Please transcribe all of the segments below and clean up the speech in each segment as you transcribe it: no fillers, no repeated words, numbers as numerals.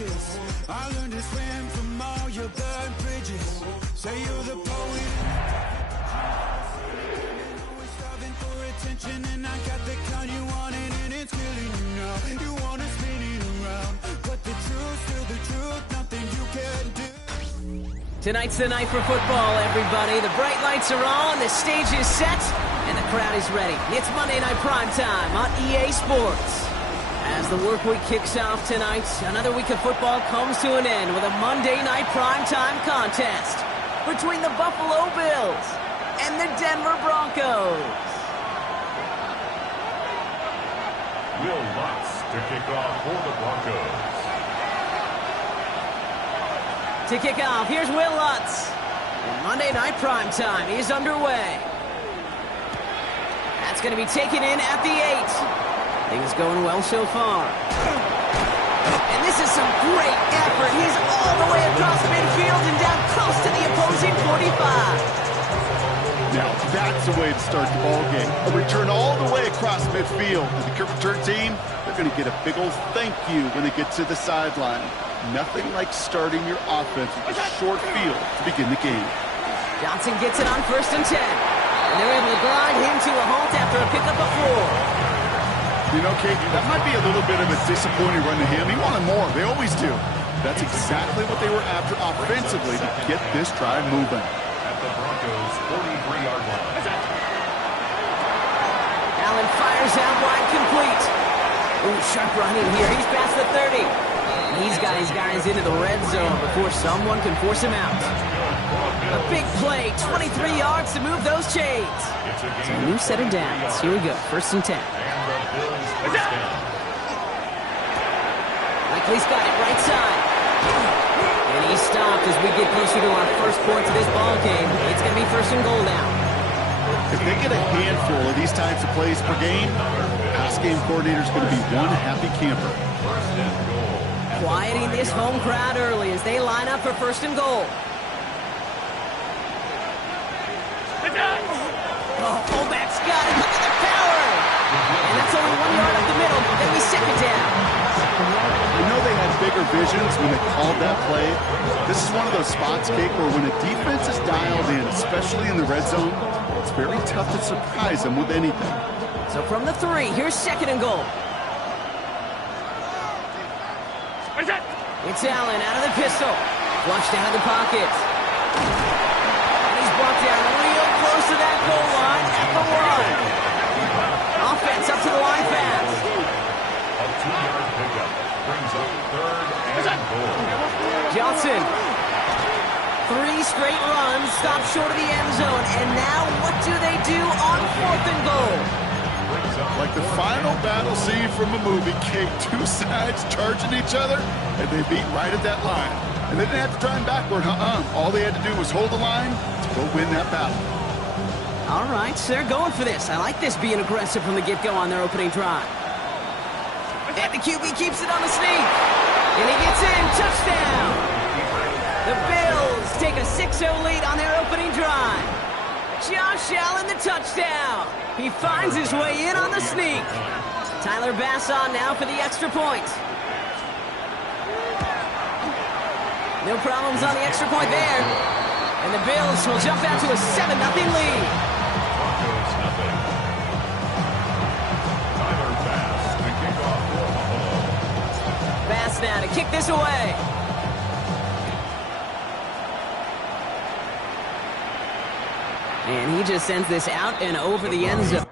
ages. I learned to swim from all your burned bridges. Say you're the poet, always striving for attention, and I got the kind you wanted, and it's killing you now. You wanna spin it around, but the truth's still the truth. Nothing you can do. Tonight's the night for football, everybody. The bright lights are on, the stage is set, and the crowd is ready. It's Monday Night Primetime on EA Sports. As the work week kicks off tonight, another week of football comes to an end with a Monday Night Primetime contest between the Buffalo Bills and the Denver Broncos. Will Lutz to kick off for the Broncos. To kick off, here's Will Lutz. Monday Night Primetime is underway. That's going to be taken in at the 8. Things going well so far. And this is some great effort. He's all the way across midfield and down close to the opposing 45. Now, that's the way to start the ball game. A return all the way across midfield. And the kick return team, they're going to get a big old thank you when they get to the sideline. Nothing like starting your offense with a short field to begin the game. Johnson gets it on 1st and 10. And they're able to grind him to a halt after a pickup of 4. You know, Kate, that might be a little bit of a disappointing run to him. He wanted more. They always do. That's exactly what they were after offensively to get this drive moving. At the Broncos' 43-yard line. Allen fires out wide, complete. Ooh, sharp running here. He's past the 30. He's got his guys into the red zone before someone can force him out. A big play, 23 yards to move those chains. So a new set of downs. Here we go, 1st and 10. Likely's got it right side. And he's stopped as we get closer to our first points of this ball game. It's going to be 1st and goal now. If they get a handful of these types of plays per game, pass game coordinator's going to be one happy camper. Quieting this home crowd early as they line up for 1st and goal. Oh, fullback's got it. Look at the power. And that's only 1 yard up the middle. Then we 2nd down. I know they had bigger visions when they called that play. This is one of those spots, Kate, where when a defense is dialed in, especially in the red zone, it's very tough to surprise them with anything. So from the 3, here's 2nd and goal. It's Allen out of the pistol. Flushed out of the pocket. And he's brought down real close to that goal line at the 1. Offense up to the line fast. A 2-yard pickup brings up 3rd and goal. Johnson. 3 straight runs, stop short of the end zone. And now what do they do on 4th and goal? Like the final battle scene from a movie, Kate, 2 sides charging each other, and they beat right at that line. And they didn't have to drive backward, All they had to do was hold the line to go win that battle. All right, so they're going for this. I like this being aggressive from the get-go on their opening drive. And the QB keeps it on the sneak. And he gets in, touchdown. The Bills take a 6-0 lead on their opening drive. Josh Allen, the touchdown. He finds his way in on the sneak. Tyler Bass on now for the extra point. No problems on the extra point there. And the Bills will jump out to a 7-0 lead. Broncos nothing. Tyler Bass to kick off for Buffalo. Bass now to kick this away. And he just sends this out and over the end zone.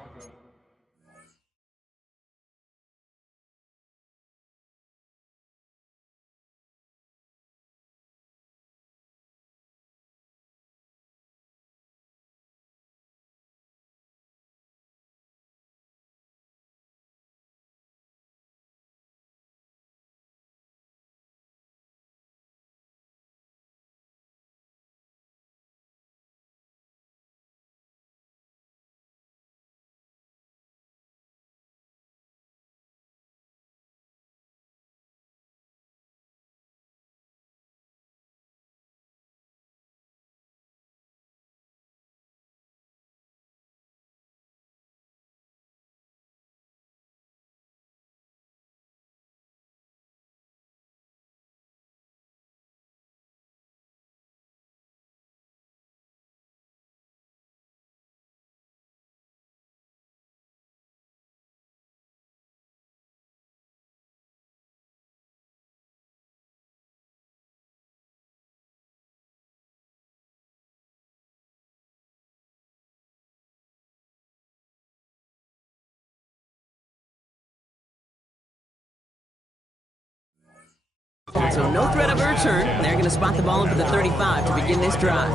So no threat of a return. They're going to spot the ball up at the 35 to begin this drive.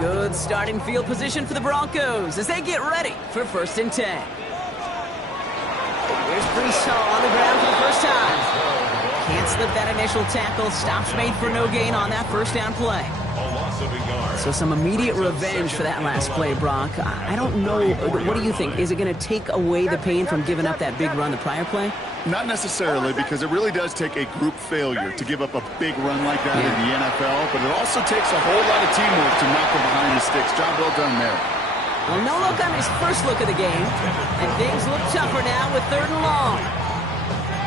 Good starting field position for the Broncos as they get ready for 1st and 10. Here's Brees on the ground for the first time. Can't slip that initial tackle. Stops made for no gain on that first down play. So some immediate revenge for that last play, Brock. I don't know. What do you think? Is it going to take away the pain from giving up that big run the prior play? Not necessarily, because it really does take a group failure to give up a big run like that in the NFL, but it also takes a whole lot of teamwork to knock them behind the sticks. Job well done there. Well, no look on his first look of the game, and things look tougher now with 3rd and long.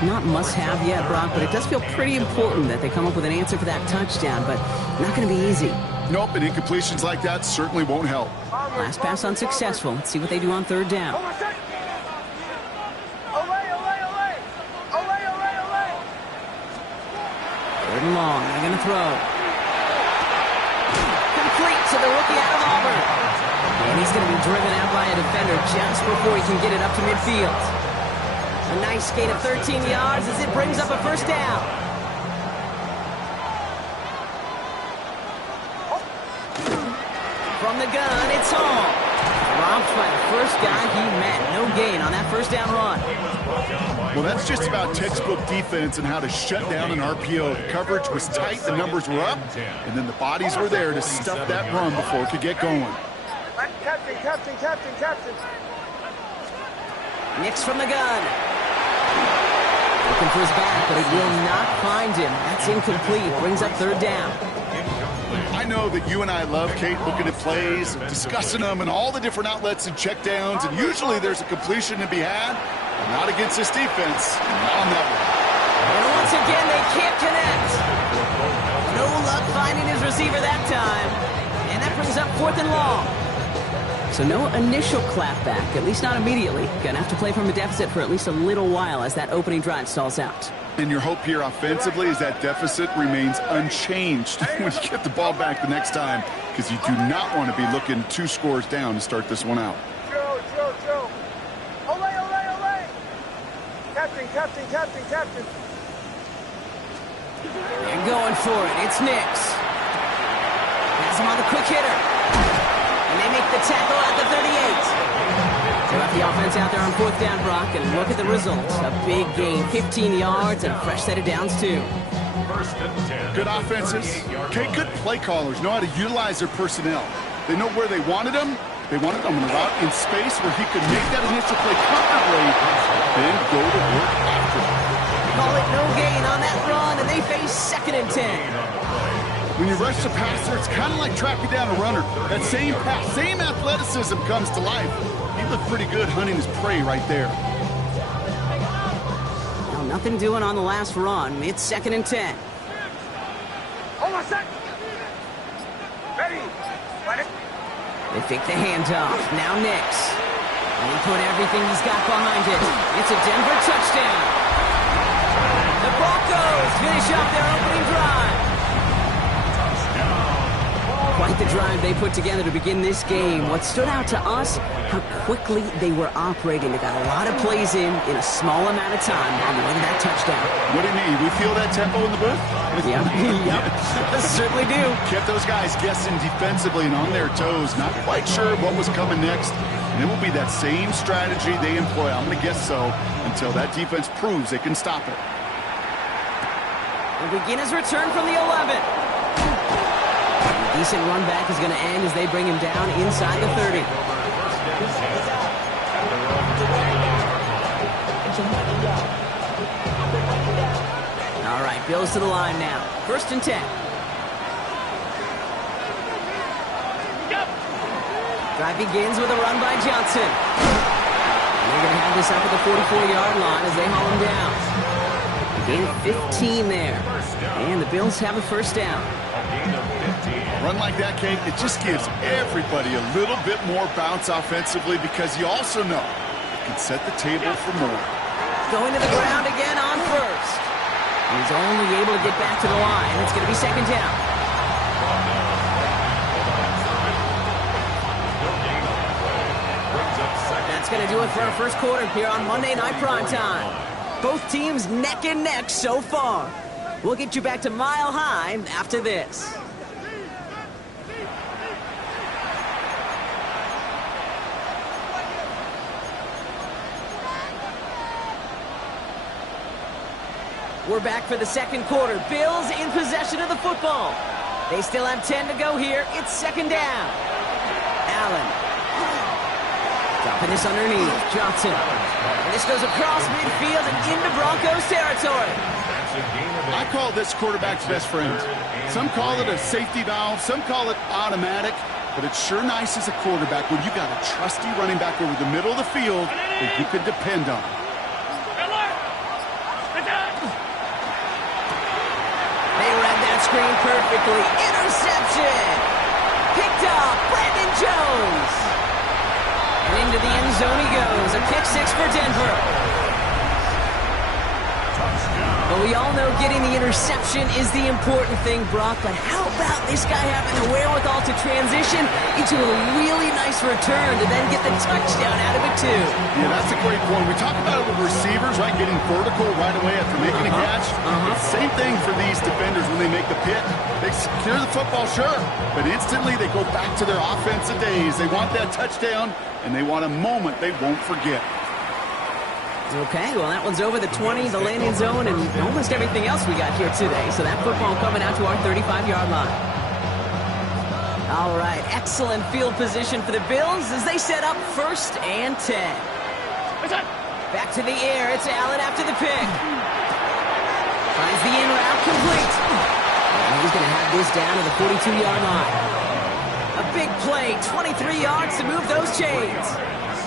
Not must-have yet, Brock, but it does feel pretty important that they come up with an answer for that touchdown, but not going to be easy. Nope, and incompletions like that certainly won't help. Last pass unsuccessful. Let's see what they do on 3rd down. 3rd and long. They're going to throw. Complete to the rookie out of Auburn. And he's going to be driven out by a defender just before he can get it up to midfield. A nice gain of 13 yards as it brings up a 1st down. From the gun, it's home. Dropped by the first guy he met. No gain on that 1st down run. Well, that's just about textbook defense and how to shut down an RPO. The coverage was tight, the numbers were up, and then the bodies were there to stuff that run before it could get going. Captain. Nix from the gun. Looking for his back, but it will not find him. That's incomplete. Brings up 3rd down. I know that you and I love, Kate, looking at plays, discussing them, and all the different outlets and checkdowns, and usually there's a completion to be had. Not against this defense. Not on that one. And once again, they can't connect. No luck finding his receiver that time. And that brings up 4th and long. So no initial clapback, at least not immediately. Gonna have to play from a deficit for at least a little while as that opening drive stalls out. And your hope here offensively is that deficit remains unchanged when you get the ball back the next time, because you do not want to be looking 2 scores down to start this one out. Joe. Ole. Captain. They're going for it. It's Nix. Has him on the quick hitter. And they make the tackle at the 38. They left the offense out there on 4th down, Brock, and look at the result. A big gain, 15 yards, and a fresh set of downs, too. Good offenses. Okay, good play callers know how to utilize their personnel. They know where they wanted them. They wanted them in a route in space where he could make that initial play comfortably, then go to work after it. Call it no gain on that run, and they face 2nd and 10. When you rush the passer, it's kind of like tracking down a runner. That same pass, same athleticism comes to life. He looked pretty good hunting his prey right there. Well, nothing doing on the last run. It's 2nd and 10. Hold on a sec. Ready. They fake the handoff. Now Nix. And he put everything he's got behind it. It's a Denver touchdown. The Broncos finish off their opening drive. Quite the drive they put together to begin this game. What stood out to us, how quickly they were operating. They got a lot of plays in a small amount of time on the way to that touchdown. What do you mean? We feel that tempo in the booth? Yeah, yep. Certainly do. Kept those guys guessing defensively and on their toes, not quite sure what was coming next. And it will be that same strategy they employ, I'm going to guess so, until that defense proves they can stop it. We'll begin his return from the 11. A decent run back is going to end as they bring him down inside the 30. All right, Bills to the line now. 1st and 10. Drive begins with a run by Johnson. And they're going to have this up at the 44-yard line as they haul him down. Gain of 15 there. And the Bills have a 1st down. Run like that, Kate, it just gives everybody a little bit more bounce offensively because you also know it can set the table for more. Going to the ground again on 1st. He's only able to get back to the line. It's going to be 2nd down. That's going to do it for our first quarter here on Monday Night Primetime. Both teams neck and neck so far. We'll get you back to Mile High after this. We're back for the second quarter. Bills in possession of the football. They still have 10 to go here. It's second down. Allen. Dropping this underneath. Johnson. And this goes across midfield and into Broncos territory. I call this quarterback's best friend. Some call it a safety valve. Some call it automatic. But it's sure nice as a quarterback when you got a trusty running back over the middle of the field that you can depend on. They read that screen perfectly. Interception. Picked up. Brandon Jones. And into the end zone he goes. A kick six for Denver. But we all know getting the interception is the important thing, Brock. But how about this guy having the wherewithal to transition into a really nice return to then get the touchdown out of it, too? Yeah, that's a great point. We talk about it with receivers, right, getting vertical right away after making a catch. Same thing for these defenders when they make the pick. They secure the football, sure, but instantly they go back to their offensive days. They want that touchdown, and they want a moment they won't forget. Okay, well, that one's over the 20, the landing zone, and almost everything else we got here today. So that football coming out to our 35-yard line. All right, excellent field position for the Bills as they set up 1st and 10. Back to the air. It's Allen after the pick. Finds the in route complete. And he's going to have this down to the 42-yard line. A big play, 23 yards to move those chains.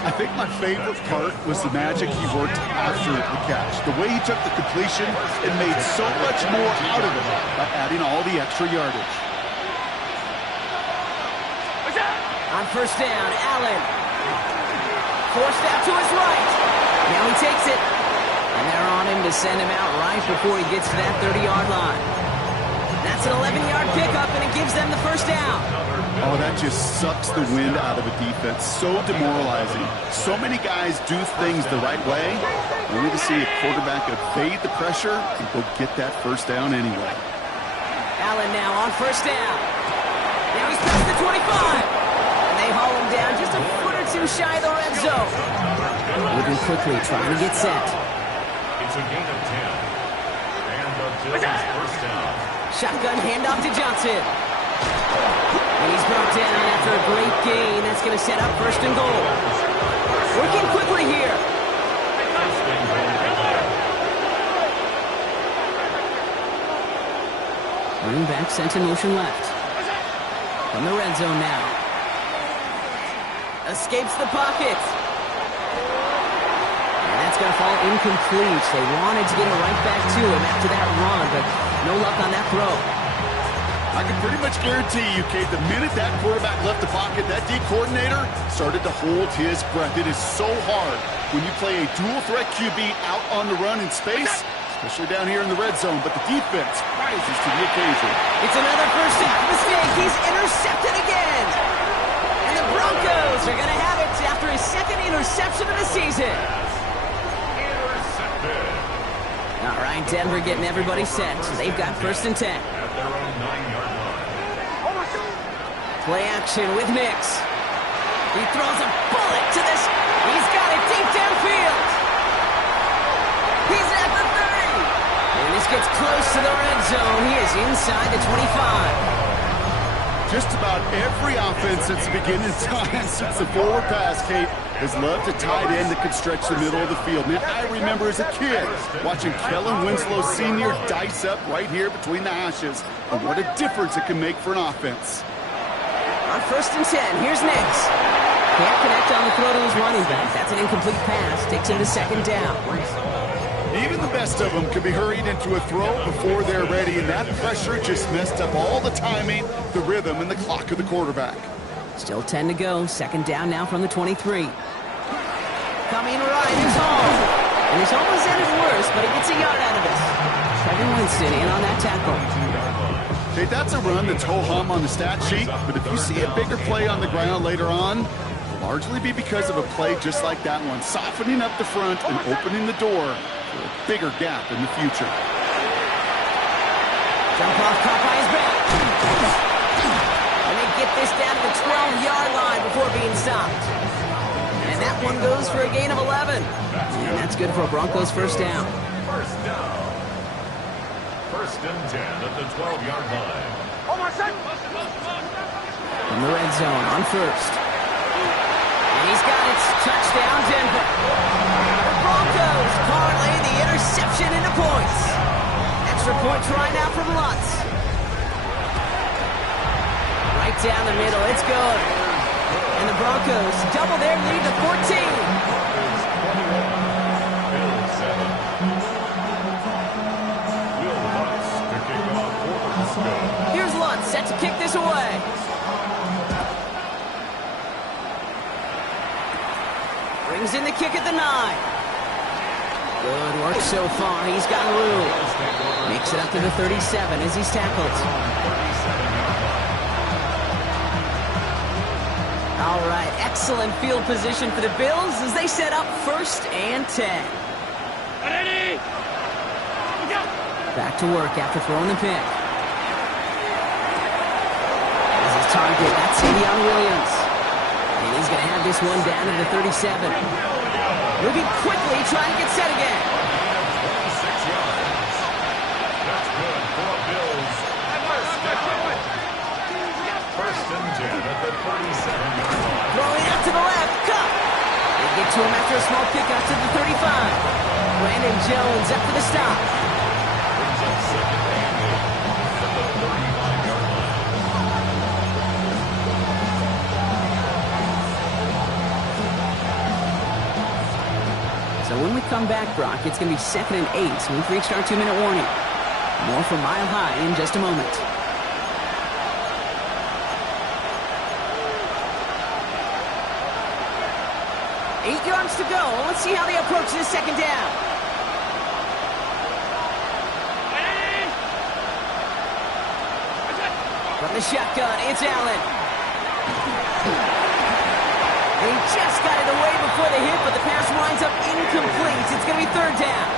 I think my favorite part was the magic he worked after the catch. The way he took the completion and made so much more out of it by adding all the extra yardage. On 1st down, Allen. Forced out to his right. Now he takes it. And they're on him to send him out right before he gets to that 30-yard line. That's an 11-yard pickup, and it gives them the 1st down. Oh, that just sucks the wind out of a defense. So demoralizing. So many guys do things the right way, only to see a quarterback evade the pressure and go get that 1st down anyway. Allen now on 1st down. Now he's past the 25. And they haul him down just a foot or two shy of the red zone. Moving quickly, trying to get set. It's a gain of 10. And the Bills' 1st down. Shotgun handoff to Johnson. And he's brought down after a great gain. That's going to set up 1st and goal. Working quickly here. Running back sent in motion left. From the red zone now. Escapes the pocket. And that's going to fall incomplete. They wanted to get him right back to him after that run, but no luck on that throw. I can pretty much guarantee you, Kate, the minute that quarterback left the pocket, that D coordinator started to hold his breath. It is so hard when you play a dual-threat QB out on the run in space, especially down here in the red zone, but the defense rises to the occasion. It's another 1st down mistake. He's intercepted again. And the Broncos are going to have it after his 2nd interception of the season. Intercepted. All right, Denver getting everybody set. They've got 1st and 10. At their own 9-yard line. Play action with Mix. He throws a bullet to this. He's got it deep downfield. He's at the 30. And this gets close to the red zone. He is inside the 25. Just about every offense since the beginning of time, since the forward pass, Kate, has loved a tight end that can stretch the middle of the field. Man, I remember as a kid watching Kellen Winslow Sr. dice up right here between the hashes. And what a difference it can make for an offense. On 1st and 10, here's Nix. Can't connect on the throw to his running back. That's an incomplete pass. Takes him to 2nd down. Even the best of them could be hurried into a throw before they're ready, and that pressure just messed up all the timing, the rhythm, and the clock of the quarterback. Still 10 to go. 2nd down now from the 23. Coming right is home. And he's almost at his worst, but he gets a yard out of it. Kevin Winston in on that tackle. Hey, that's a run that's ho-hum on the stat sheet, but if you see a bigger play on the ground later on, it'll largely be because of a play just like that one, softening up the front and opening the door for a bigger gap in the future. Jump off, caught by his back. And they get this down to the 12-yard line before being stopped. And that one goes for a gain of 11. And that's good for a Broncos first down. First down. First and 10 at the 12-yard line. In the red zone on first. And he's got it. Touchdown, Denver. The Broncos parlay the interception into points. Extra point try now from Lutz. Right down the middle. It's good. And the Broncos double their lead to 14. Here's Lutz, set to kick this away. Brings in the kick at the 9. Good work so far. He's got room. Makes it up to the 37 as he's tackled. All right, excellent field position for the Bills as they set up first and 10. Back to work after throwing the pick. Target, that's Savion Williams. And he's going to have this one down to the 37. Moving quickly, trying to get set again. 26 yards. That's good for Bills. First and 10 at the 37-yard line. Throwing out to the left, cut. They get to him after a small pick up to the 35. Brandon Jones up for the stop. Brings up second and 8 at the 35-yard line. So when we come back, Brock, it's going to be 2nd and 8. So we've reached our 2-minute warning. More from Mile High in just a moment. Eight yards to go. Let's see how they approach this second down. From the shotgun, it's Allen. He just got it away before the hit, but the pass winds up incomplete. It's going to be 3rd down.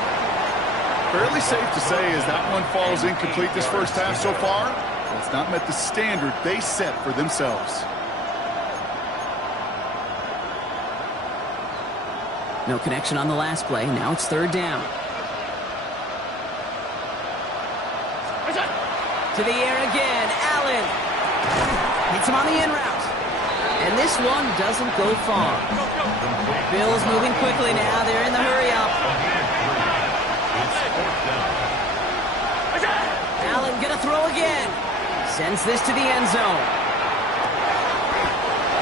Fairly safe to say as that one falls incomplete this first half so far, it's not met the standard they set for themselves. No connection on the last play. Now it's 3rd down. To the air again. Allen hits him on the in route. And this one doesn't go far. Bills moving quickly now. They're in the hurry-up. Allen gonna throw again. Sends this to the end zone.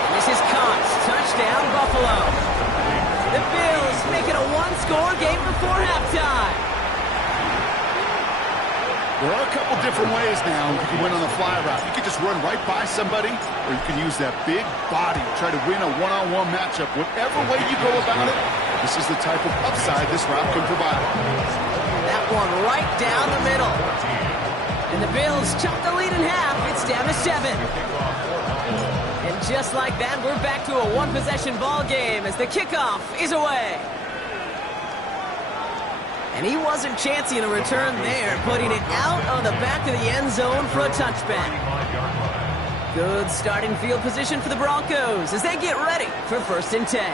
And this is caught. Touchdown, Buffalo. The Bills make it a one-score game before halftime. There are a couple different ways now you can win on the fly route. You can just run right by somebody, or you can use that big body, try to win a one-on-one matchup. Whatever way you go about it, this is the type of upside this route can provide. That one right down the middle. And the Bills chop the lead in half. It's down to 7. And just like that, we're back to a one-possession ball game as the kickoff is away. And he wasn't chancing a return there, putting it out on the back of the end zone for a touchback. Good starting field position for the Broncos as they get ready for 1st and 10.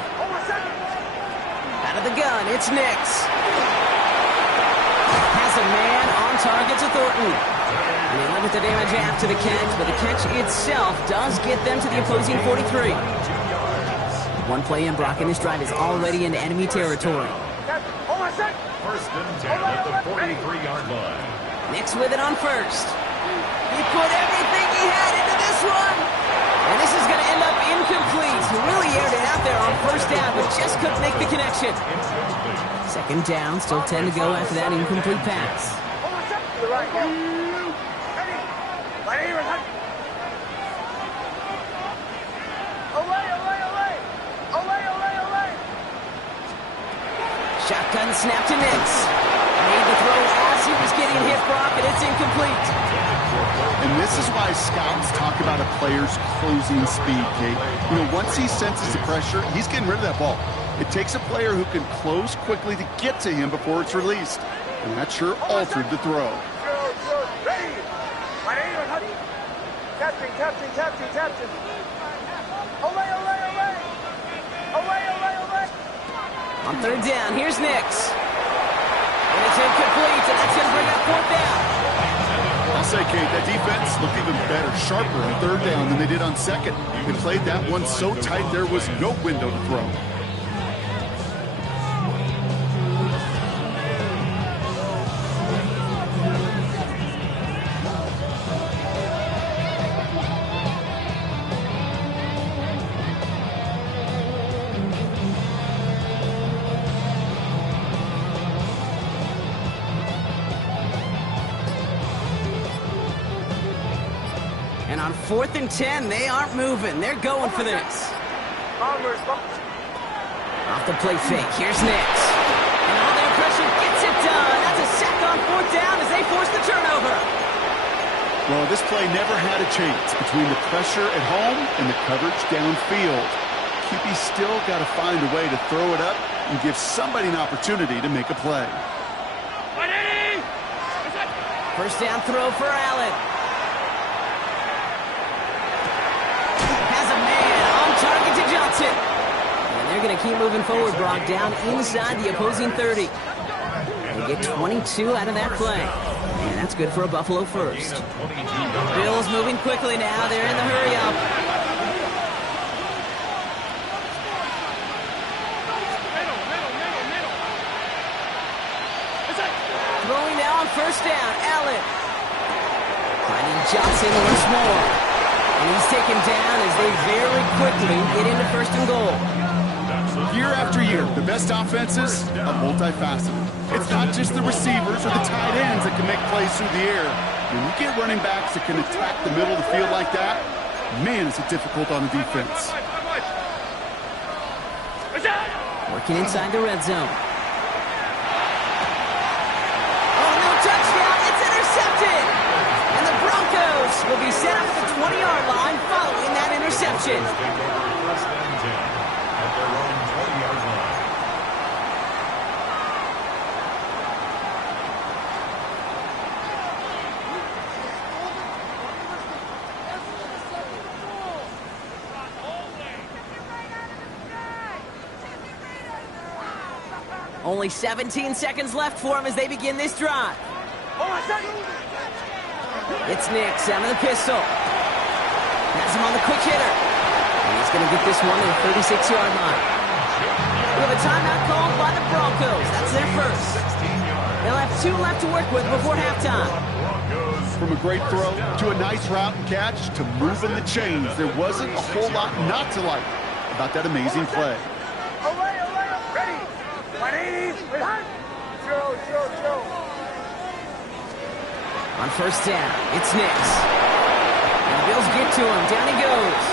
Out of the gun, it's Nix. Has a man on target to Thornton. And they limit the damage after the catch, but the catch itself does get them to the opposing 43. One play in, Brock, and this drive is already into enemy territory. First and 10 at the 43-yard line. Nix with it on first. He put everything he had into this one. And this is going to end up incomplete. He really aired it out there on first down, but just couldn't make the connection. 2nd down, still 10 to go after that incomplete pass. Shotgun snap to Nix. Made the throw as he was getting hit, Brock, and it's incomplete. In This is why scouts talk about a player's closing speed, Kate. You know, once he senses the pressure, he's getting rid of that ball. It takes a player who can close quickly to get to him before it's released. And that sure altered the throw. Ready. Captain. Away. On third down, here's Nix. And it's incomplete, and that's going to bring up fourth down. I'll say, Kate, that defense looked even better, sharper on third down than they did on second. They played that one so tight there was no window to throw. And on 4th and 10, they aren't moving. They're going for this. Off the play fake, here's Nix. And all their pressure gets it done. That's a sack on 4th down as they force the turnover. Well, this play never had a chance between the pressure at home and the coverage downfield. QB still got to find a way to throw it up and give somebody an opportunity to make a play. First down throw for Allen. Has a man on target to Johnson. And they're going to keep moving forward, Brock, down inside the opposing 30. They get 22 out of that play. And that's good for a Buffalo first. Bills moving quickly now. They're in the hurry-up. Throwing now on first down, Allen. Finding Johnson once more. And he's taken down as they very quickly get into first and goal. Year after year, the best offenses are multifaceted. It's not just the receivers or the tight ends that can make plays through the air. When you get running backs that can attack the middle of the field like that, man, is it difficult on the defense. Working inside the red zone. Oh, no touchdown. It's intercepted. And the Broncos will be set up at the 20-yard line following that interception. At their own 20-yard line. Only 17 seconds left for him as they begin this drive. It's Nix out of the pistol. Has him on the quick hitter. And he's going to get this one to the 36-yard line. We have a timeout called by the Broncos. That's their first. They'll have 2 left to work with before halftime. From a great throw to a nice route and catch to moving the chains, there wasn't a whole lot not to like about that amazing play. Ready. 180. Zero. On first down, it's Nix. And the Bills get to him. Down he goes.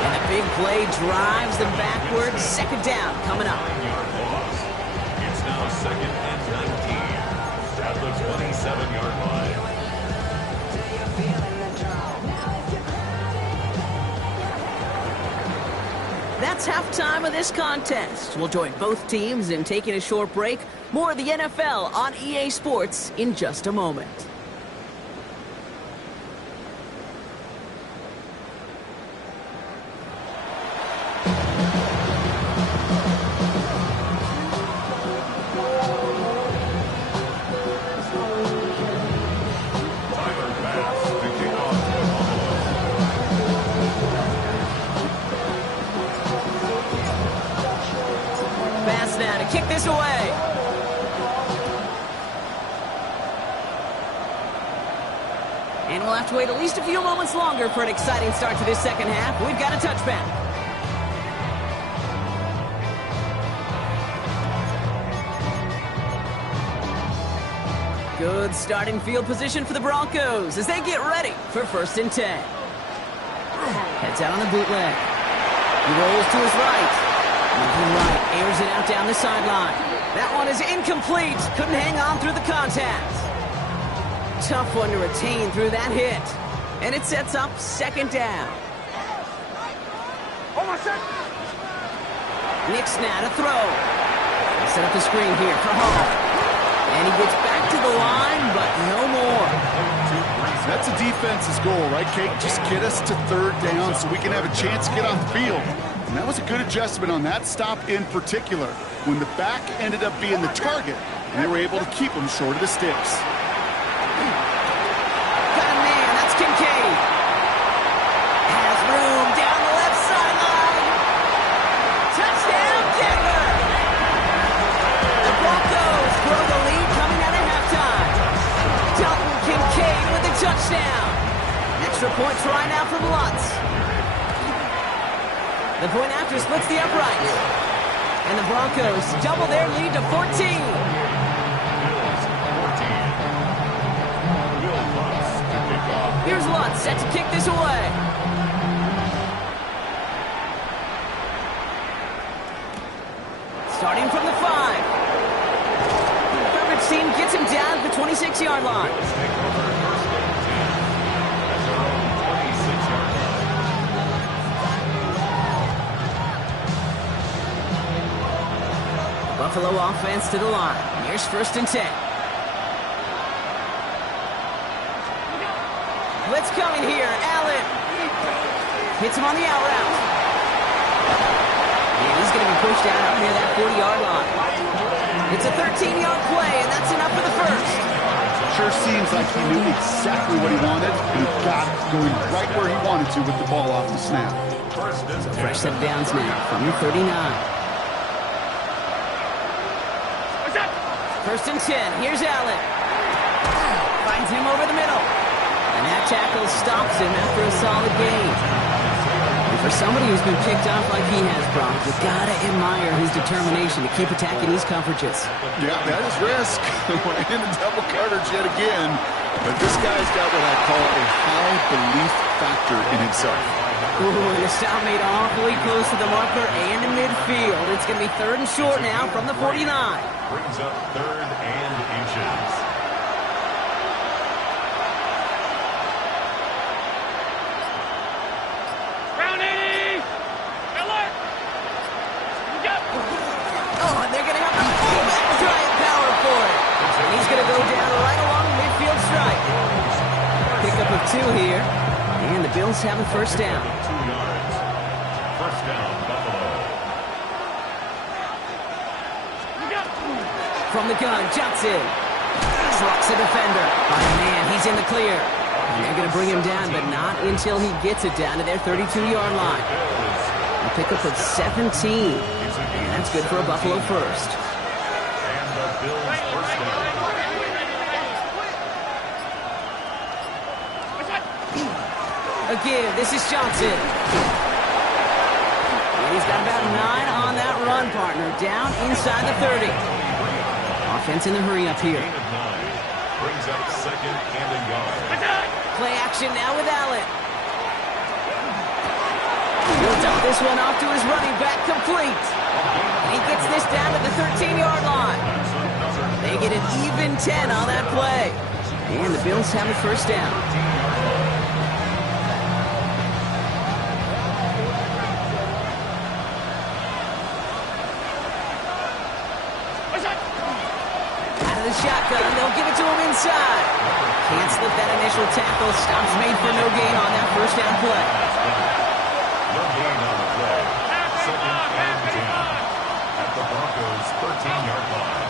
And the big play drives them backwards. Second down coming up. It's now 2nd and 19 at the 27-yard line. That's halftime of this contest. We'll join both teams in taking a short break. More of the NFL on EA Sports in just a moment. Pass now to kick this away. And we'll have to wait at least a few moments longer for an exciting start to this second half. We've got a touchback. Good starting field position for the Broncos as they get ready for 1st and 10. Heads out on the bootleg. He rolls to his right. Moving right, airs it out down the sideline. That one is incomplete. Couldn't hang on through the contact. tough one to retain through that hit. And it sets up second down. Almost set. Nick's now to throw. They set up the screen here for Hall. And he gets back to the line, but no more. That's a defense's goal, right, Kate? Just get us to third down so we can have a chance to get off the field. And that was a good adjustment on that stop in particular, when the back ended up being the target, and they were able to keep him short of the sticks. Got a man, that's Kincaid. Has room down the left sideline. Touchdown, Denver! The Broncos grow the lead coming out of halftime. Dalton Kincaid with the touchdown. Extra point try now from Lutz. The point after splits the uprights. And the Broncos double their lead to 14. Here's Lutz set to kick this away. Starting from the 5. Coverage team gets him down at the 26-yard line. Buffalo offense to the line. Here's 1st and 10. Blitz coming here. Allen hits him on the out route. And he's going to be pushed out up near that 40-yard line. It's a 13-yard play, and that's enough for the first. Sure seems like he knew exactly what he wanted, and he got it going right where he wanted to with the ball off the snap. So fresh set of downs now from the 39. 1st and 10. Here's Allen. Finds him over the middle. And that tackle stops him after a solid gain. And for somebody who's been picked off like he has, Brock, you gotta admire his determination to keep attacking these coverages. Yeah, that is risk. In the double coverage yet again. But this guy's got what I call a high belief factor in himself. Ooh, and the stop made awfully close to the marker and in midfield. It's going to be 3rd and short now from the 49. Brings up 3rd and inches. Oh, and they're going to have the fullback giant power for it. And he's going to go down right along the midfield stripe. Pickup of 2 here. And the Bills have a 1st down. 2 yards. 1st down, Buffalo. From the gun, Johnson. Slucks a defender. But man, he's in the clear. And they're going to bring him down, but not until he gets it down to their 32-yard line. A pickup of 17. And that's good for a Buffalo first. And the Bills' 1st down. Again, this is Johnson. And he's got about 9 on that run, partner. Down inside the 30. Offense in the hurry up here. Gain of 9. Brings up 2nd and a yard. Play action now with Allen. He'll dump this one off to his running back, complete. And he gets this down to the 13-yard line. They get an even 10 on that play. And the Bills have a 1st down. Out of the shotgun, they'll give it to him inside. Can't slip that initial tackle. Stops made for no gain on that 1st down play. No gain on the play. 2nd and 10. At the Broncos' 13-yard line.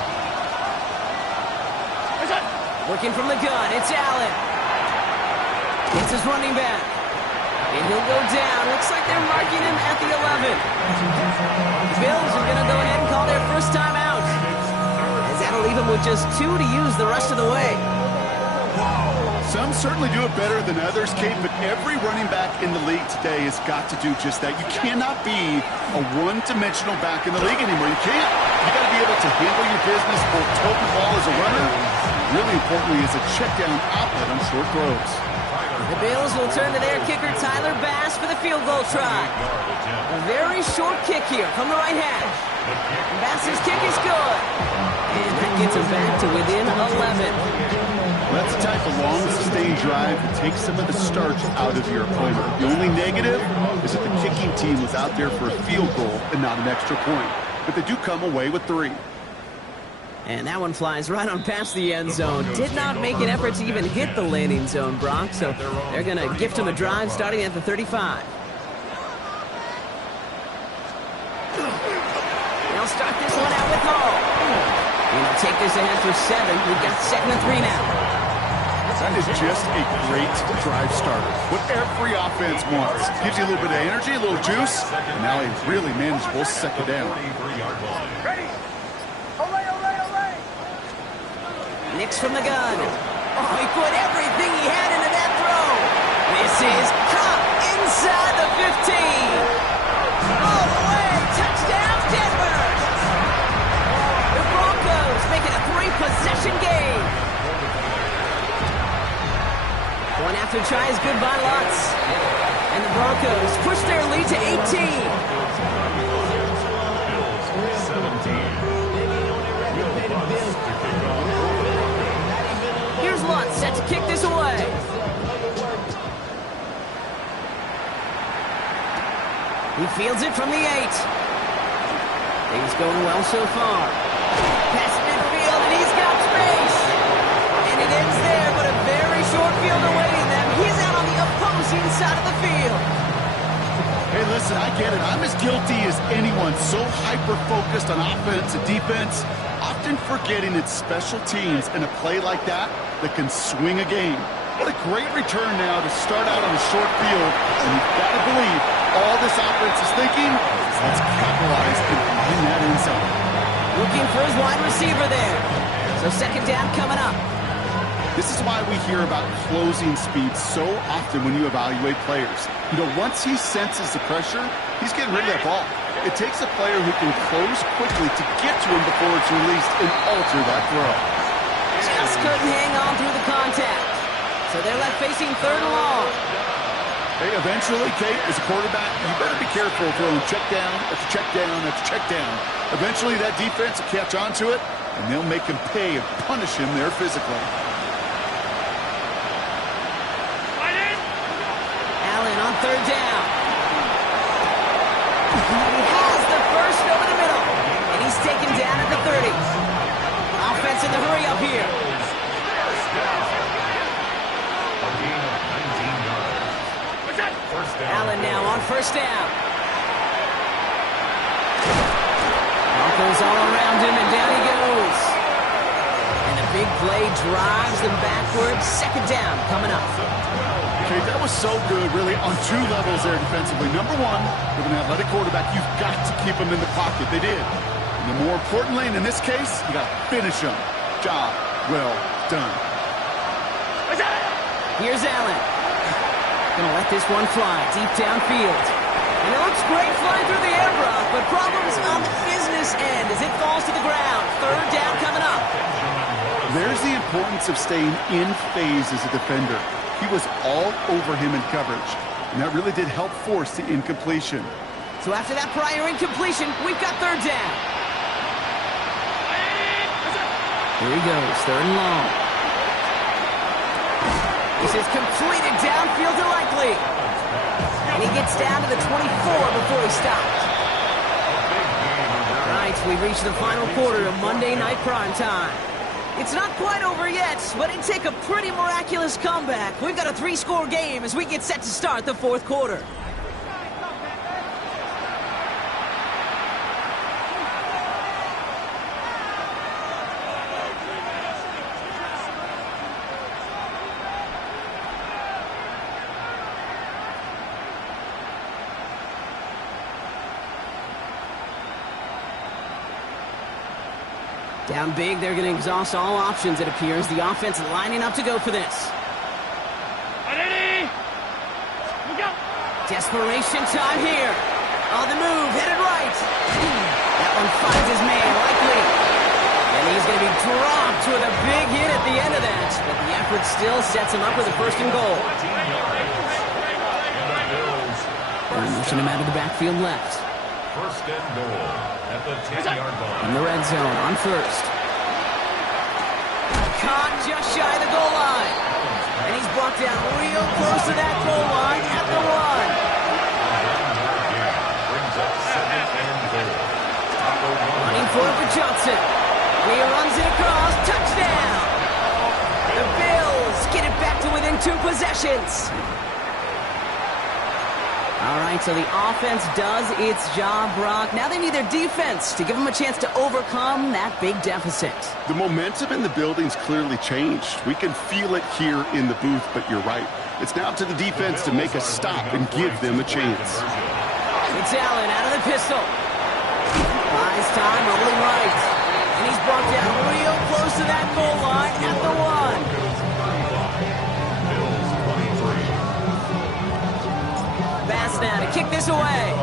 Working from the gun, it's Allen. It's his running back. And he'll go down. Looks like they're marking him at the 11. The Bills are going to go ahead and call their 1st time out. As that'll leave him with just 2 to use the rest of the way. Some certainly do it better than others, Kate, but every running back in the league today has got to do just that. You cannot be a one-dimensional back in the league anymore. You can't. You got to be able to handle your business, both tote the ball as a runner, really importantly as a check-down outlet on short throws. The Bills will turn to their kicker, Tyler Bass, for the field goal try. A very short kick here from the right hash. Bass's kick is good. And that gets him back to within 11. That's the type of long, sustained drive that takes some of the starch out of your opponent. The only negative is that the kicking team was out there for a field goal and not an extra point. But they do come away with 3. And that one flies right on past the end zone. Did not make an effort to even hit the landing zone, Brock. So they're going to gift him a drive starting at the 35. They'll start this one out with Hall. And they'll take this ahead for 7. We've got 2nd and 3 now. That is just a great drive starter. What every offense wants. Gives you a little bit of energy, a little juice, and now a really manageable 2nd down. Ready. Olay, olay, olay. Nix from the gun. Oh, he put everything he had into that throw. This is caught inside the 15. All the way. Touchdown, Denver. The Broncos making a 3-possession game. One after try is good by Lutz. And the Broncos push their lead to 18. 17. Here's Lutz set to kick this away. He fields it from the 8. Things going well so far. Past midfield, and he's got space. And it ends there, but a very short field awaiting them. He's out on the opposing side of the field. Hey, listen, I get it. I'm as guilty as anyone. So hyper-focused on offense and defense, often forgetting it's special teams in a play like that can swing a game. What a great return now to start out on a short field. And you've got to believe all this offense is thinking is let's capitalize and find that end zone. Looking for his wide receiver there. So 2nd down coming up. This is why we hear about closing speed so often when you evaluate players. You know, once he senses the pressure, he's getting rid of that ball. It takes a player who can close quickly to get to him before it's released and alter that throw. Just couldn't hang on through the contact. So they're left facing 3rd and long. Hey, eventually, Kate, as a quarterback, you better be careful throwing check down after check down after check down. Eventually, that defense will catch on to it, and they'll make him pay and punish him there physically. Allen on 3rd down. He has the first over the middle, and he's taken down at the 30. Offense in the hurry up here. Allen now on 1st down. Broncos all around him, and down he goes. And a big play drives them backwards. 2nd down coming up. Okay, that was so good, really, on 2 levels there defensively. Number 1, with an athletic quarterback, you've got to keep him in the pocket. They did. And then more importantly, and in this case, you got to finish him. Job well done. Here's Allen. Gonna let this one fly deep downfield. And it looks great flying through the air, Brock, but problems on the business end as it falls to the ground. 3rd down coming up. There's the importance of staying in phase as a defender. He was all over him in coverage, and that really did help force the incompletion. So after that prior incompletion, we've got 3rd down. Here he goes, 3rd and long. This is completed downfield to Likely. And he gets down to the 24 before he stopped. All right, we've reached the final quarter of Monday Night Primetime. It's not quite over yet, but it'd take a pretty miraculous comeback. We've got a 3-score game as we get set to start the 4th quarter. Down big, they're going to exhaust all options, it appears. The offense lining up to go for this. Desperation time here. On the move, headed right. That one finds his man, Likely. And he's going to be dropped with a big hit at the end of that. But the effort still sets him up with a 1st and goal. They're pushing him out of the backfield left. 1st and goal at the 10-yard line. In the red zone on 1st. caught just shy of the goal line. And he's brought down real close to that goal line at the 1. Brings up 2nd and goal. Running for it for Johnson. He runs it across. Touchdown! The Bills get it back to within 2 possessions. All right, so the offense does its job, Brock. Now they need their defense to give them a chance to overcome that big deficit. The momentum in the building's clearly changed. We can feel it here in the booth, but you're right. It's now to the defense to make a stop and give them a chance. It's Allen out of the pistol. Buys time, rolling right. And he's brought down real close to that goal line at the 1. Pass now to kick this away.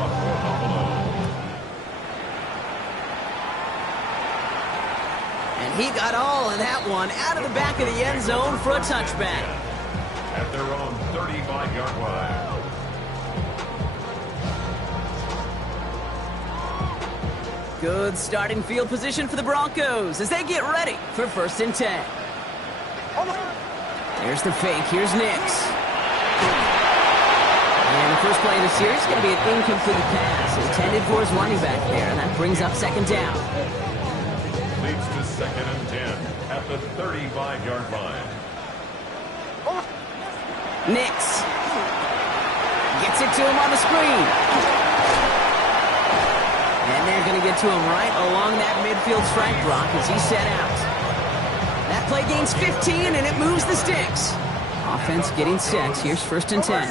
And he got all of that one out of the back of the end zone for a touchback. At their own 35-yard line. Good starting field position for the Broncos as they get ready for 1st and 10. There's the fake. Here's Nix. And the first play of the series is going to be an incomplete pass intended for his running back there, and that brings up 2nd down. Leads to 2nd and 10 at the 35-yard line. Nix gets it to him on the screen. And they're going to get to him right along that midfield strike block as he's set out. That play gains 15, and it moves the sticks. Offense getting set. Here's 1st and 10.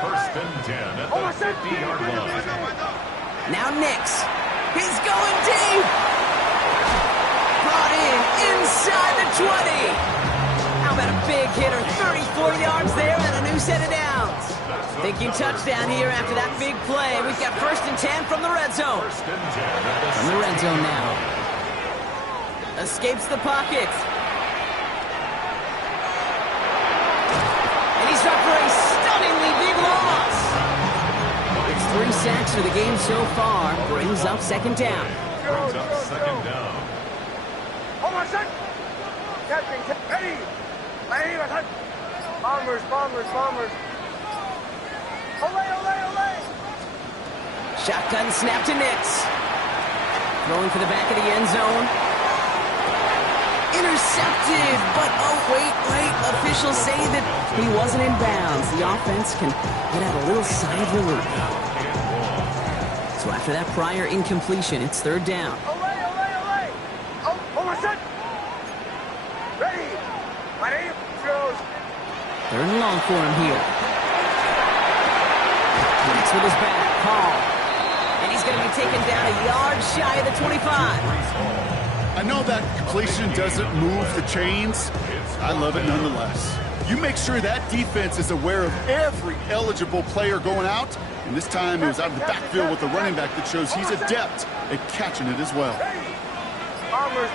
1st and 10 at the 50-yard line. Now Nix. He's going deep. Brought in inside the 20. How about a big hitter? 34 yards there and a new set of downs. Thinking touchdown here after that big play. We've got 1st and 10 from the red zone. From the red zone now. Escapes the pocket. And he's up for a stunningly big loss. It's 3 sacks for the game so far. Brings up 2nd down. Brings up 2nd down. Bombers. Shotgun snap to Nix. Throwing for the back of the end zone. Intercepted, but oh, wait. Officials say that he wasn't in bounds. The offense can get out a little sigh of relief. So after that prior incompletion, it's 3rd down. Third and long for him here. Next with his back, Paul. And he's going to be taken down a yard shy of the 25. I know that completion doesn't move the chains. I love it nonetheless. You make sure that defense is aware of every eligible player going out. And this time it was out of the backfield with a running back that shows he's adept at catching it as well. Bombers.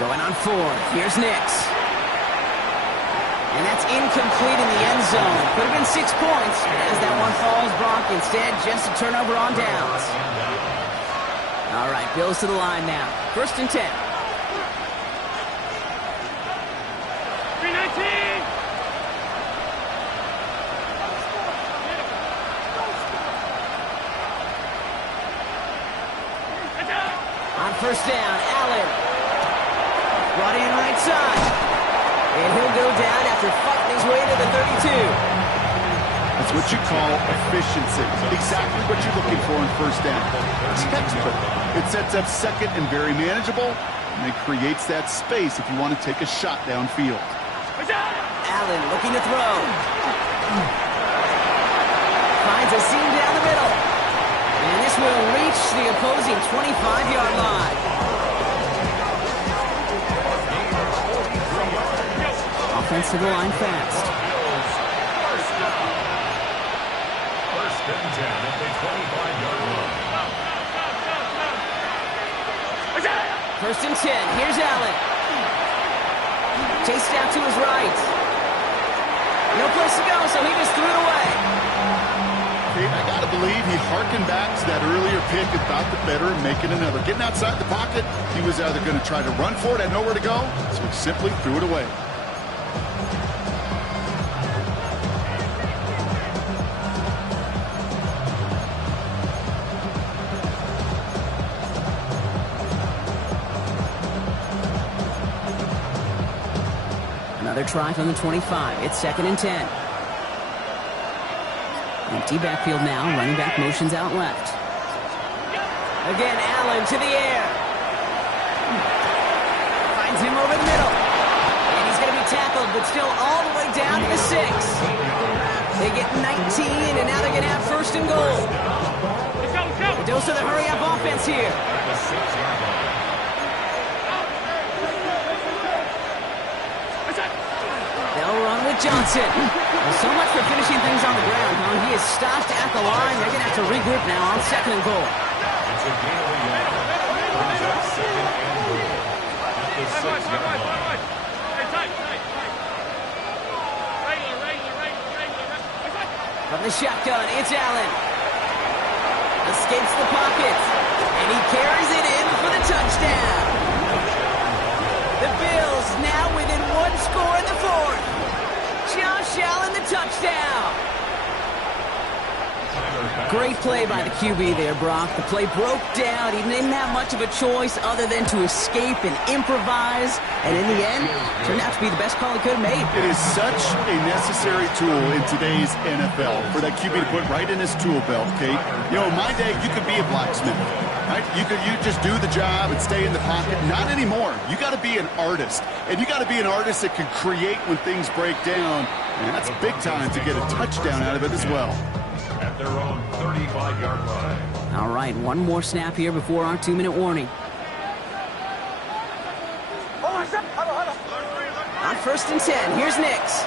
Going on 4th. Here's Nix. And that's incomplete in the end zone. Could have been 6 points. As that one falls, Brock, instead just a turnover on downs. All right, Bills to the line now. 1st and 10. 319. On 1st down, Allen. Brought in right side. And he'll go down after fighting his way to the 32. That's what you call efficiency. Exactly what you're looking for in 1st down. Textbook. It sets up 2nd and very manageable, and it creates that space if you want to take a shot downfield. Allen looking to throw. Finds a seam down the middle. And this will reach the opposing 25-yard line. Offense to the line fast. 1st and 10 at the 25-yard line. 1st and 10. Here's Allen. Chased out to his right. No place to go, so he just threw it away. Kate, I got to believe he harkened back to that earlier pick and thought the better of making another. Getting outside the pocket, he was either going to try to run for it, had nowhere to go, so he simply threw it away. Another try from the 25. It's 2nd and 10. Empty backfield now. Running back motions out left. Again, Allen to the air. Finds him over the middle. And he's going to be tackled, but still all the way down to the 6. They get 19, and now they're going to have 1st and goal. A dose of the hurry-up offense here. They'll run with Johnson. Well, so much for finishing things on the ground, huh? He is stopped at the line. They're going to have to regroup now on 2nd and goal. It's a gain of a yard. Brings up 2nd and goal at the 6-yard line. From the shotgun, it's Allen. Escapes the pocket. And he carries it in for the touchdown. The Bills now within 1 score in the 4th. Josh Allen, the touchdown. Great play by the QB there, Brock. The play broke down. He didn't have much of a choice other than to escape and improvise. And in the end, turned out to be the best call he could have made. It is such a necessary tool in today's NFL for that QB to put right in his tool belt, Kate. You know, in my day, you could be a blacksmith, right? You just do the job and stay in the pocket. Not anymore. You got to be an artist. And you got to be an artist that can create when things break down. And that's big time to get a touchdown out of it as well. At their own 35-yard line. All right, one more snap here before our 2-minute warning. On 1st and 10, here's Nix.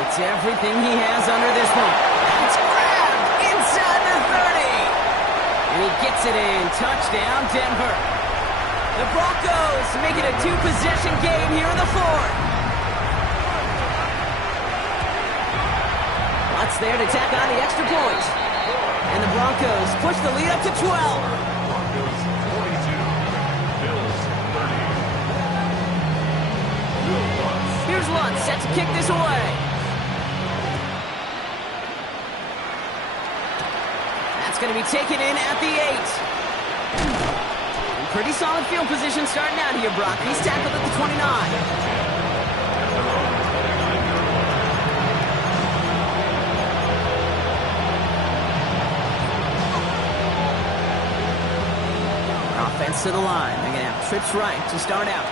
It's everything he has under this one. It's grabbed inside the 30. And he gets it in. Touchdown, Denver. The Broncos make it a 2-possession game here in the 4th. Lutz there to tack on the extra point. And the Broncos push the lead up to 12. Broncos 42, Bills 30. Here's Lutz set to kick this away. That's going to be taken in at the 8. Pretty solid field position starting out here, Brock. He's tackled at the 29. Offense to the line. They're going to have trips right to start out.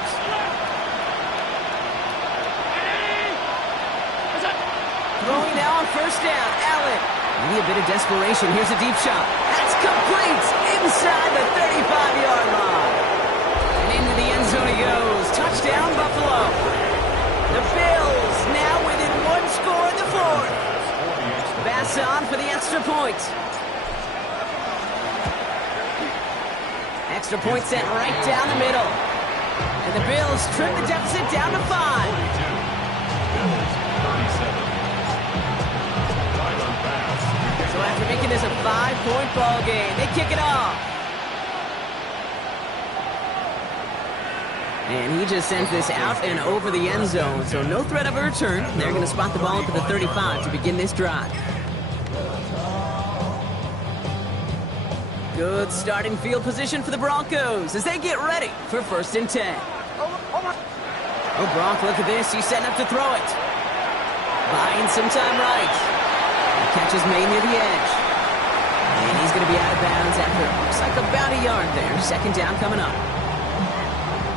Throwing now on 1st down. Allen. Maybe a bit of desperation. Here's a deep shot. That's complete inside the 35-yard line. And into the end zone he goes. Touchdown, Buffalo. The Bills now within 1 score in the 4th. Bass on for the extra point. Extra point sent right down the middle. And the Bills trim the deficit down to 5. Bills 37. So after making this a 5-point ball game, they kick it off. And he just sends this out and over the end zone. So no threat of a return. They're going to spot the ball up at the 35 to begin this drive. Good starting field position for the Broncos as they get ready for 1st and 10. Oh, Bronk, look at this. He's setting up to throw it. Buying some time right. The catch is made near the edge. And he's going to be out of bounds after looks like about a yard there. 2nd down coming up.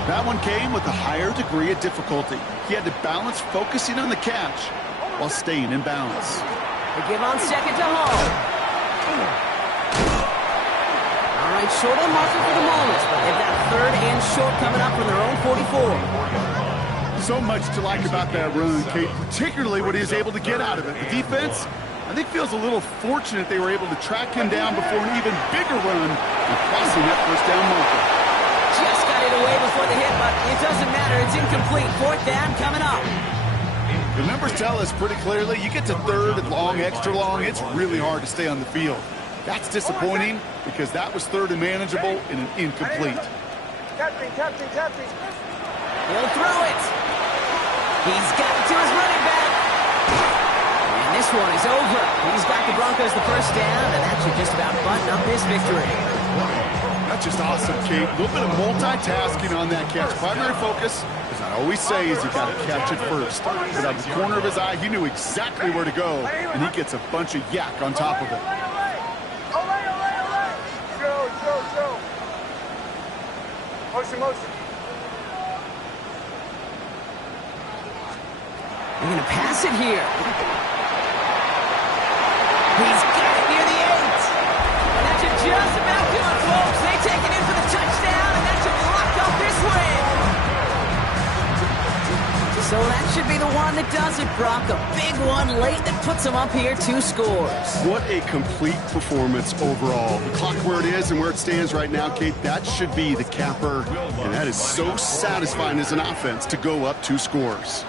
That one came with a higher degree of difficulty. He had to balance focusing on the catch while staying in balance. They give on 2nd to Hall. All right, short on marker for the moment. They've got 3rd and short coming up from their own 44. So much to like about that run, Kate, particularly what he was able to get out of it. The defense, I think, feels a little fortunate they were able to track him down before an even bigger run and crossing that 1st down marker. Just got it away before the hit, but it doesn't matter. It's incomplete. 4th down coming up. The numbers tell us pretty clearly, you get to third and long, extra long, it's really hard to stay on the field. That's disappointing because that was third and manageable and an incomplete. Captain. He'll throw it. He's got it to his running back. And this one is over. He's got the Broncos the first down, and that should just about button up his victory. That's just awesome, Kate. A little bit of multitasking on that catch. Primary focus, as I always say, is you got to catch it first. But out of the corner of his eye, he knew exactly where to go, and he gets a bunch of yak on top of it. Joe. Motion. They're going to pass it here. He's got it near the 8. And that should just about do it, folks. They take it in for the touchdown, and that should lock up this win. So that should be the one that does it, Brock. A big one late that puts them up here 2 scores. What a complete performance overall. The clock where it is and where it stands right now, Kate, that should be the capper. And that is so satisfying as an offense to go up 2 scores.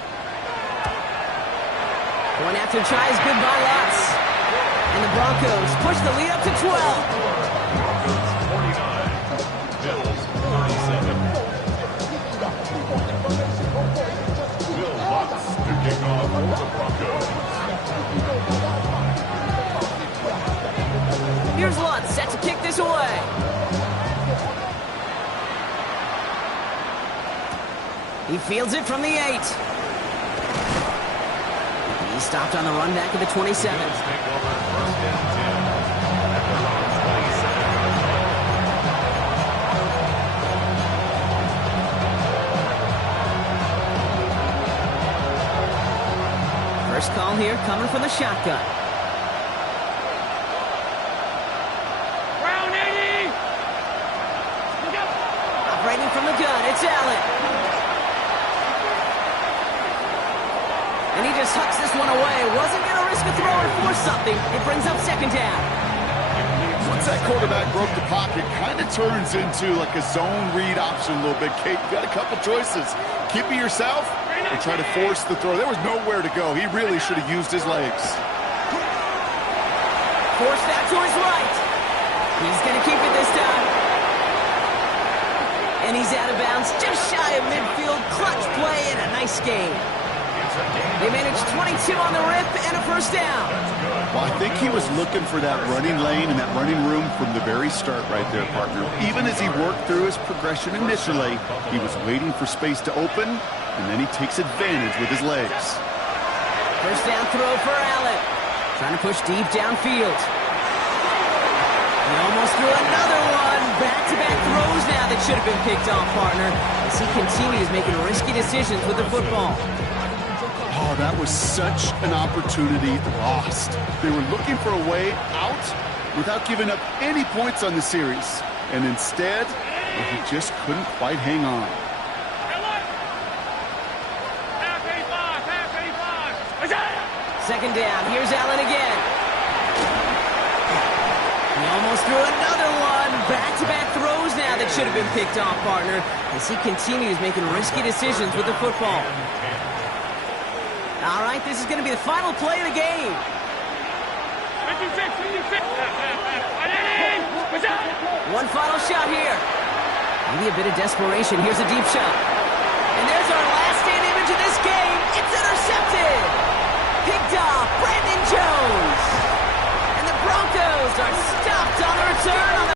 Going after try is good by Lutz. And the Broncos push the lead up to 12. Bills 37. Will Lutz to kick off for the Broncos. Here's Lutz set to kick this away. He fields it from the 8. He's stopped on the run back of the 27. Bills take over first and 10 at the Broncos 27. First call here coming from the shotgun. Brown 80. Operating from the gun, it's Allen. And he just hucks this one away. Wasn't going to risk a throw or force something. It brings up second down. Once that quarterback broke the pocket, kind of turns into like a zone read option a little bit. Kate, you got a couple choices. Keep it yourself or try to force the throw. There was nowhere to go. He really should have used his legs. Forced out to his right. He's going to keep it this time. And he's out of bounds, just shy of midfield. Clutch play and a nice game. They managed 22 on the rip and a first down. Well, I think he was looking for that running lane and that running room from the very start right there, partner. Even as he worked through his progression initially, he was waiting for space to open, and then he takes advantage with his legs. First down throw for Allen. Trying to push deep downfield. He almost threw another one. Back-to-back throws now that should have been picked off, partner, as he continues making risky decisions with the football. Oh, that was such an opportunity lost. They were looking for a way out without giving up any points on the series. And instead, he just couldn't quite hang on. Second down. Here's Allen again. He almost threw another one. Back-to-back throws now that should have been picked off, partner, as he continues making risky decisions with the football. All right, this is going to be the final play of the game. One final shot here. Maybe a bit of desperation. Here's a deep shot. And there's our last stand image of this game. It's intercepted.